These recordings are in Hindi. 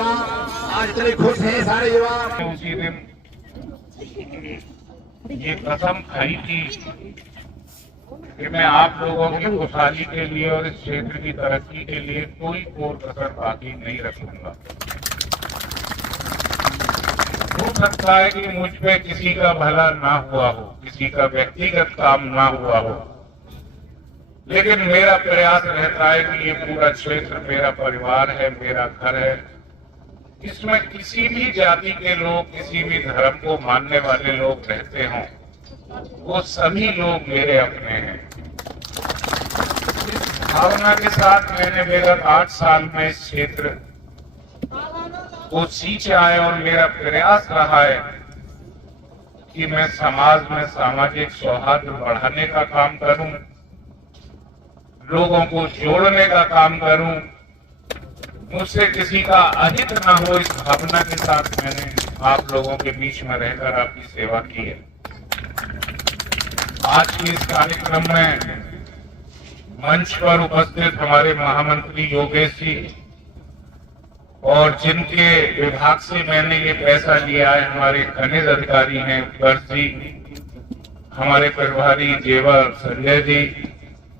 युवा आज इतने खुश हैं सारे युवा। उसी दिन ये कसम खाई थी कि मैं आप लोगों की खुशहाली के लिए और इस क्षेत्र की तरक्की के लिए कोई कोर कसर बाकी नहीं रखूंगा। हो सकता है कि मुझ पे किसी का भला ना हुआ हो, किसी का व्यक्तिगत काम ना हुआ हो, लेकिन मेरा प्रयास रहता है कि ये पूरा क्षेत्र मेरा परिवार है, मेरा घर है। इसमें किसी भी जाति के लोग, किसी भी धर्म को मानने वाले लोग रहते हों, वो सभी लोग मेरे अपने हैं। इस भावना के साथ मैंने विगत 8 साल में इस क्षेत्र को सींचा है और मेरा प्रयास रहा है कि मैं समाज में सामाजिक सौहार्द बढ़ाने का काम करूं, लोगों को जोड़ने का काम करूं, मुझसे किसी का अहित ना हो, इस भावना के साथ मैंने आप लोगों के बीच में रहकर आपकी सेवा की है। आज के इस कार्यक्रम में मंच पर उपस्थित हमारे महामंत्री योगेश जी और जिनके विभाग से मैंने ये पैसा लिया है, हमारे खनिज अधिकारी हैं उत्कर्ष जी, हमारे प्रभारी जेवर संजय जी,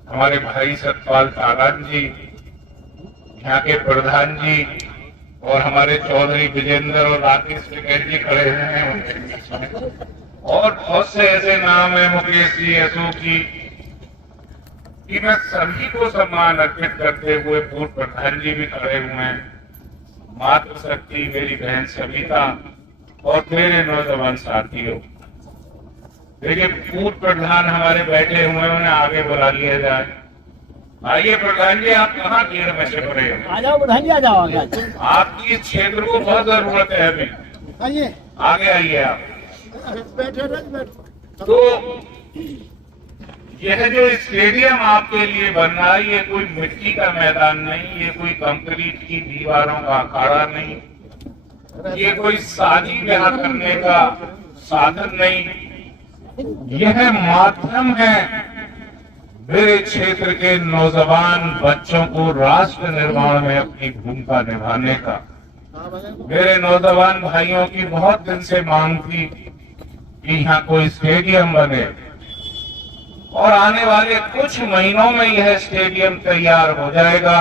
हमारे भाई सतपाल तारान जी, यहाँ के प्रधान जी और हमारे चौधरी विजेंद्र और राकेश टिकैत जी खड़े हैं और बहुत से ऐसे नाम है, मुकेश जी, अशोक जी, कि मैं सभी को सम्मान अर्पित करते हुए पूर्व प्रधान जी भी खड़े हुए हैं, मातृशक्ति मेरी बहन सविता और मेरे नौजवान साथियों। देखिए पूर्व प्रधान हमारे बैठे हुए हैं, उन्हें आगे बुला लिया जाए। आइए प्रधान जी, आप कहाँ भीड़ में छिप रहे हो? आ जाओ प्रधान जी, आ जाओ आगे। आपकी इस क्षेत्र को बहुत जरूरत है अभी, आइए आगे आइए आप। बैठो। तो यह जो स्टेडियम आपके लिए बन रहा है, ये कोई मिट्टी का मैदान नहीं, ये कोई कंक्रीट की दीवारों का अखाड़ा नहीं, ये कोई शादी ब्याह करने का साधन नहीं, यह माध्यम है मेरे क्षेत्र के नौजवान बच्चों को राष्ट्र निर्माण में अपनी भूमिका निभाने का। मेरे नौजवान भाइयों की बहुत दिन से मांग थी कि यहाँ कोई स्टेडियम बने और आने वाले कुछ महीनों में यह स्टेडियम तैयार हो जाएगा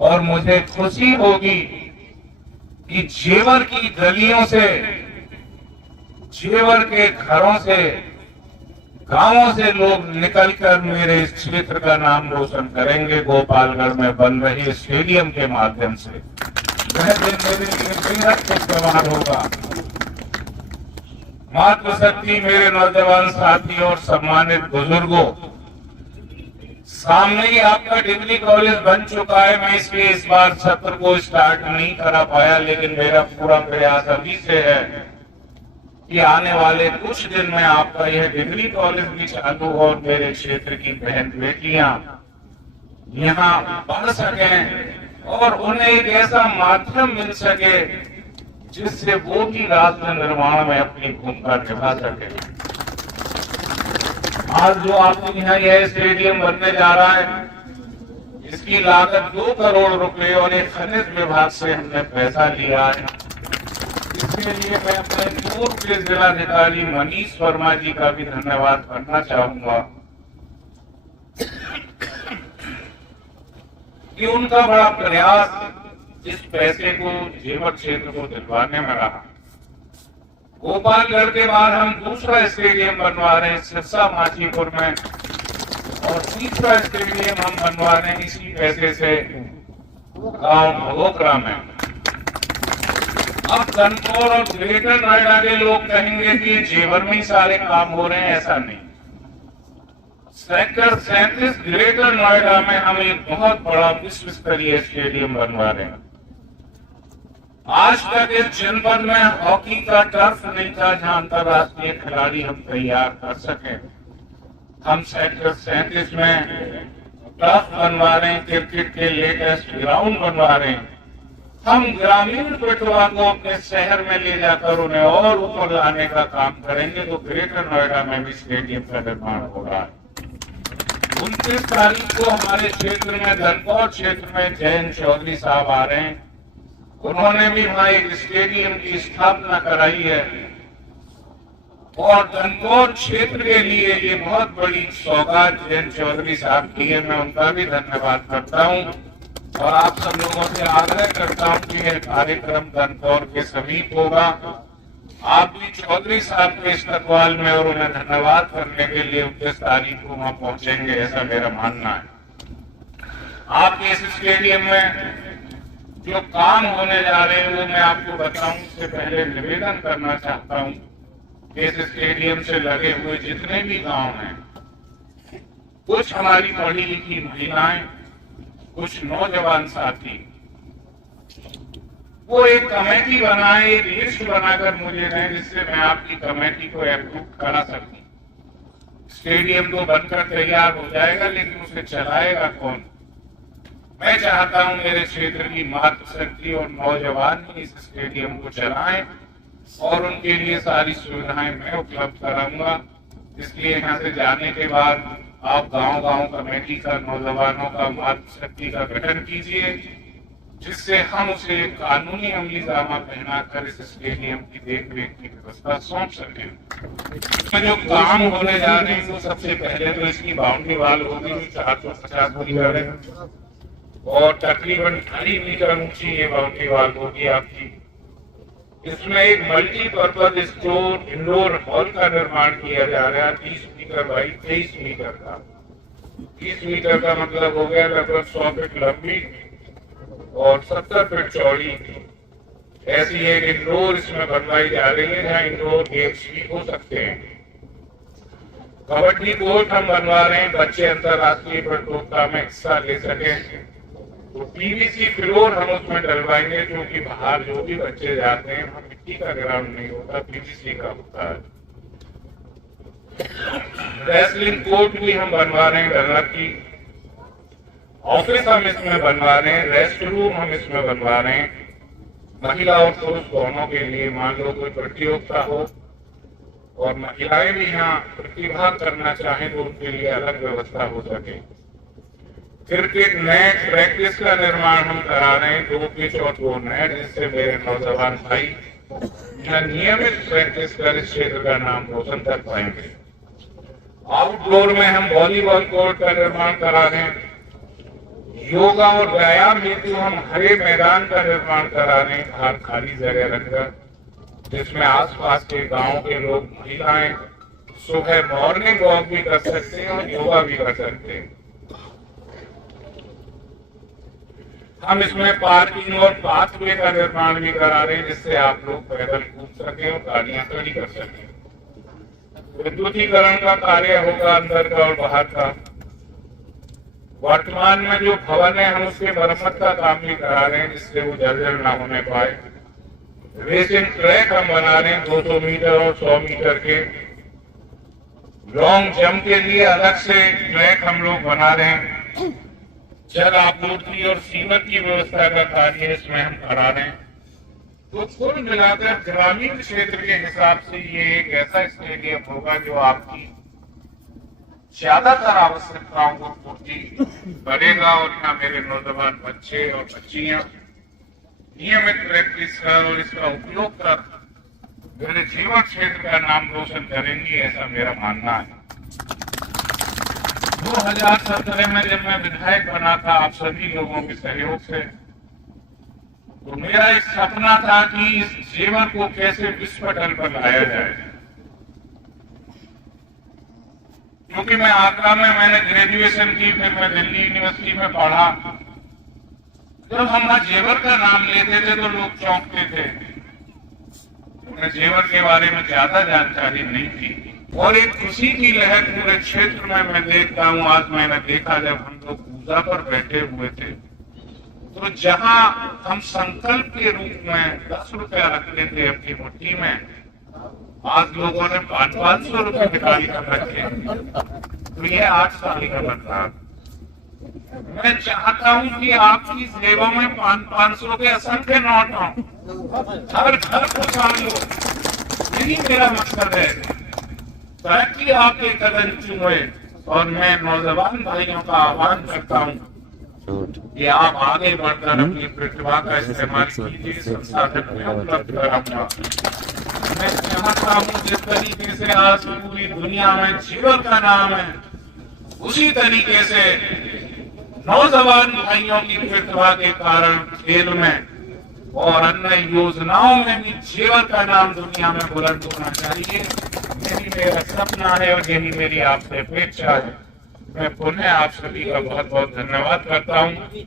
और मुझे खुशी होगी कि जेवर की गलियों से, जेवर के घरों से, गांवों से लोग निकलकर मेरे इस क्षेत्र का नाम रोशन करेंगे गोपालगढ़ में बन रहे स्टेडियम के माध्यम से। वह दिन मेरे लिए बेहद खुशगवार होगा। मातृशक्ति मेरे नौजवान साथियों और सम्मानित बुजुर्गों, सामने ही आपका डिग्री कॉलेज बन चुका है। मैं इसलिए इस बार सत्र को स्टार्ट नहीं करा पाया, लेकिन मेरा पूरा प्रयास अभी से है कि आने वाले कुछ दिन में आपका यह डिग्री कॉलेज भी चालू हो और मेरे क्षेत्र की बहन बेटियां यहाँ पढ़ सकें और उन्हें एक ऐसा माध्यम मिल सके जिससे वो भी राष्ट्र निर्माण में अपनी भूमिका निभा सके। आज जो आपके यहाँ यह स्टेडियम बनने जा रहा है, इसकी लागत 2 करोड़ रुपए और एक खनिज विभाग से हमने पैसा लिया है। इसके लिए मैं अपने पूर्व के जिलाधिकारी मनीष वर्मा जी का भी धन्यवाद करना चाहूंगा कि उनका बड़ा प्रयास इस पैसे को जेवर क्षेत्र को दिलवाने में रहा। गोपालगढ़ के बाद हम दूसरा स्टेडियम बनवा रहे हैं सिरसा माचीपुर में और तीसरा स्टेडियम हम बनवा रहे हैं इसी पैसे से गांव भगोकरा में। अब कनौर और ग्रेटर नोएडा के लोग कहेंगे कि जेवर में ही सारे काम हो रहे हैं, ऐसा नहीं। सेक्टर 37 ग्रेटर नोएडा में हम एक बहुत बड़ा विश्व स्तरीय स्टेडियम बनवा रहे हैं। आज तक इस जनपद में हॉकी का टर्फ नहीं था जहां अंतर्राष्ट्रीय खिलाड़ी हम तैयार कर सके। हम सेक्टर 37 में टर्फ बनवा रहे हैं, क्रिकेट के लेटेस्ट ग्राउंड बनवा रहे हैं। हम ग्रामीण पिटवा को अपने शहर में ले जाकर उन्हें और ऊपर लाने का काम करेंगे, तो ग्रेटर नोएडा में भी स्टेडियम का निर्माण हो रहा है। 29 तारीख को हमारे क्षेत्र में धनकौर क्षेत्र में जयंत चौधरी साहब आ रहे हैं। उन्होंने भी वहां एक स्टेडियम की स्थापना कराई है और धनकौर क्षेत्र के लिए ये बहुत बड़ी सौगात जयंत चौधरी साहब की है। मैं उनका भी धन्यवाद करता हूं और आप सब लोगों से आग्रह करता हूं कि यह कार्यक्रम धनकौर के समीप होगा। आप भी चौधरी साहब के इस्तकबाल में और उन्हें धन्यवाद करने के लिए 29 तारीख को वहां पहुंचेंगे, ऐसा मेरा मानना है। आपके इस स्टेडियम में जो काम होने जा रहे हैं वो मैं आपको बताऊं, उससे पहले निवेदन करना चाहता हूं कि इस स्टेडियम से लगे हुए जितने भी गांव हैं, कुछ हमारी पढ़ी लिखी महिलाएं, कुछ नौजवान साथी, वो एक कमेटी बनाए, एक लिस्ट बनाकर मुझे दें जिससे मैं आपकी कमेटी को अप्रूव करा सकूं। स्टेडियम तो बनकर तैयार हो जाएगा, लेकिन उसे चलाएगा कौन? मैं चाहता हूं मेरे क्षेत्र की मातृशक्ति और नौजवान ही इस स्टेडियम को चलाएं और उनके लिए सारी सुविधाएं मैं उपलब्ध कराऊंगा। इसलिए यहाँ से जाने के बाद आप गांव-गांव कमेटी का, नौजवानों का, मातृशक्ति का गठन कीजिए, जिससे हम उसे कानूनी अमलीजामा पहनाकर इस स्टेडियम की देखरेख की व्यवस्था सौंप सकें। इसमें जो काम होने जा रहे हैं वो सबसे पहले तो इसकी बाउंड्री वाल होगी जो 450 मीटर है और तकरीबन 2.5 मीटर ऊंची ये बाउंड्री वाल होगी आपकी। इसमें एक मल्टीपर्पज स्टोर इंडोर हॉल का निर्माण किया जा रहा है 30 मीटर बाई 23 मीटर का। 30 मीटर का मतलब हो गया लगभग 100 फीट लंबी और 70 फीट चौड़ी। ऐसी एक इंडोर इसमें बनवाई जा रही है जहाँ इंडोर गेम्स भी हो सकते हैं। कबड्डी कोर्ट हम बनवा रहे हैं, बच्चे अंतर्राष्ट्रीय प्रतियोगिता में हिस्सा ले सकें। तो पीवीसी फ्लोर हम उसमें डलवाएंगे, क्योंकि बाहर जो भी बच्चे जाते हैं वहाँ मिट्टी का ग्राउंड नहीं होता, पीवीसी का होता है। रेसलिंग कोर्ट भी हम बनवा रहे हैं, रनर की ऑफिस हम इसमें बनवा रहे हैं, रेस्ट रूम हम इसमें बनवा रहे हैं। महिला और पुरुष दोनों के लिए मान लो कोई प्रतियोगिता हो और महिलाएं भी यहाँ प्रतिभाग करना चाहें तो उनके लिए अलग व्यवस्था हो सके। क्रिकेट नेट प्रैक्टिस का निर्माण हम करा रहे हैं, 2 पिच और 2 नेट, जिससे मेरे नौजवान भाई यहाँ नियमित प्रैक्टिस कर इस क्षेत्र का नाम रोशन कर पाएंगे। आउटडोर में हम वॉलीबॉल कोर्ट का निर्माण करा रहे हैं। योगा और व्यायाम हेतु हम हरे मैदान का निर्माण करा रहे हैं, बाहर खाली जगह रखकर, जिसमें आसपास के गांव के लोग, महिलाएं सुबह मॉर्निंग वॉक भी कर सकते हैं और योगा भी कर सकते हैं। हम इसमें पार्किंग और पाथवे का निर्माण भी करा रहे हैं, जिससे आप लोग पैदल कूद सकें और गाड़ियां खड़ी कर सकें। विद्युतीकरण का कार्य होगा अंदर का और बाहर का। वर्तमान में जो भवन है हम उसके मरम्मत का काम भी करा रहे हैं, जिससे वो जर्जर ना होने पाए। रेसिंग ट्रैक हम बना रहे हैं 200 मीटर और 100 मीटर के। लॉन्ग जंप के लिए अलग से ट्रैक हम लोग बना रहे हैं। जल आपूर्ति और सीवर की व्यवस्था का कार्य इसमें हम करा रहे हैं। तो कुल मिलाकर ग्रामीण क्षेत्र के हिसाब से ये एक ऐसा स्टेडियम होगा जो आपकी ज्यादातर आवश्यकताओं को पूर्ति करेगा और यहाँ मेरे नौजवान बच्चे और बच्चियां नियमित प्रैक्टिस कर और इसका उपयोग कर मेरे जीवन क्षेत्र का नाम रोशन करेंगी, ऐसा मेरा मानना है। 2017 में जब मैं विधायक बना था आप सभी लोगों के सहयोग से, तो मेरा एक सपना था कि इस जेवर को कैसे विश्व पटल पर लाया जाए। क्योंकि मैं आगरा में मैंने ग्रेजुएशन की, फिर मैं दिल्ली यूनिवर्सिटी में पढ़ा। जब हम जेवर का नाम लेते थे तो लोग चौंकते थे। उन्हें जेवर के बारे में ज्यादा जानकारी नहीं थी और एक खुशी की लहर पूरे क्षेत्र में मैं देखता हूँ। आज मैंने देखा जब हम लोग पूजा पर बैठे हुए थे तो जहाँ हम संकल्प के रूप में 10 रुपया रखते थे अपनी मुट्ठी में, आज लोगों ने 500 रुपये निकाल कर रखे। तो यह 8 साल का बदलाव। मैं चाहता हूं कि आपकी सेवा में 500 के असंख्य नोट हों, हर घर को शामिल हो। यही मेरा मकसद है, ताकि आप एक कदम चुने। और मैं नौजवान भाइयों का आह्वान करता हूं ये आप आगे बढ़कर अपनी प्रतिभा का इस्तेमाल कीजिए, संसाधन में उपलब्ध कराऊंगा। मैं चाहता हूँ जिस तरीके से आज पूरी दुनिया में जीवन का नाम है, उसी तरीके से नौजवान भाइयों की प्रतिभा के कारण खेल में और अन्य योजनाओं में भी जीवन का नाम दुनिया में बुलंद होना चाहिए। यही मेरा सपना है और यही मेरी आपसे अपेक्षा है। मैं पुनः आप सभी का बहुत बहुत धन्यवाद करता हूँ।